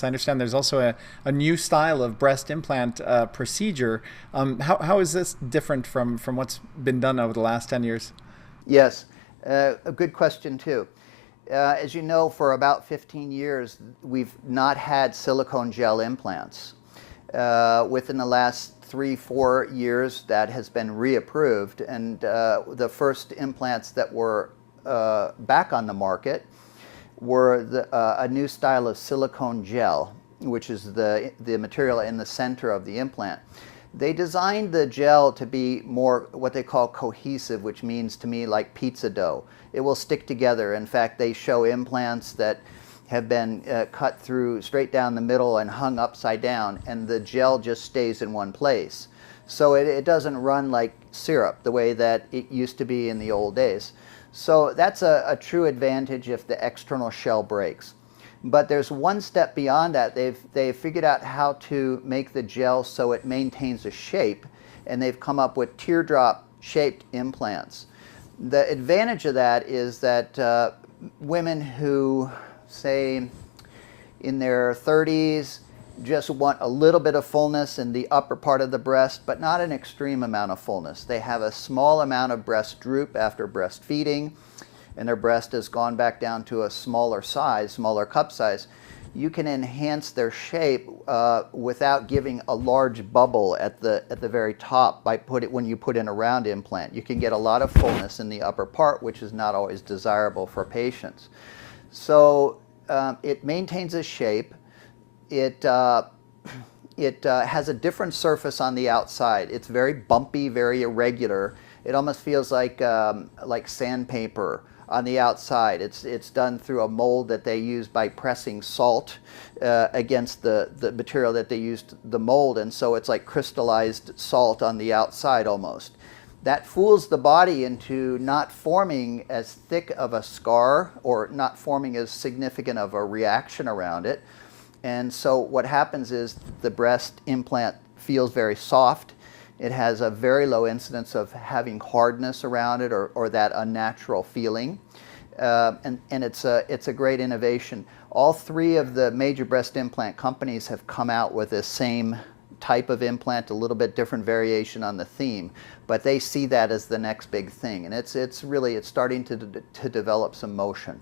implants. I understand there's also a new style of breast implant procedure. How is this different from what's been done over the last 10 years? Yes, a good question too. As you know, for about 15 years, we've not had silicone gel implants. Within the last 3-4 years, that has been reapproved, and the first implants that were back on the market were a new style of silicone gel, which is the material in the center of the implant. They designed the gel to be more what they call cohesive, which means to me like pizza dough. It will stick together. In fact, they show implants that have been cut through straight down the middle and hung upside down, and the gel just stays in one place. So it doesn't run like syrup the way that it used to be in the old days. So that's a true advantage if the external shell breaks. But there's one step beyond that. They've figured out how to make the gel so it maintains a shape, and they've come up with teardrop shaped implants. The advantage of that is that women who, say, in their 30s, just want a little bit of fullness in the upper part of the breast, but not an extreme amount of fullness. They have a small amount of breast droop after breastfeeding, and their breast has gone back down to a smaller size, smaller cup size. You can enhance their shape without giving a large bubble at the very top when you put in a round implant. You can get a lot of fullness in the upper part, which is not always desirable for patients. So it maintains a shape. It has a different surface on the outside. It's very bumpy, very irregular. It almost feels like sandpaper on the outside. It's done through a mold that they use by pressing salt against the material that they used the mold, and so it's like crystallized salt on the outside almost. That fools the body into not forming as thick of a scar or not forming as significant of a reaction around it. And so what happens is the breast implant feels very soft. It has a very low incidence of having hardness around it or that unnatural feeling. And it's a great innovation. All three of the major breast implant companies have come out with the same type of implant, a little bit different variation on the theme, but they see that as the next big thing. And it's starting to develop some motion.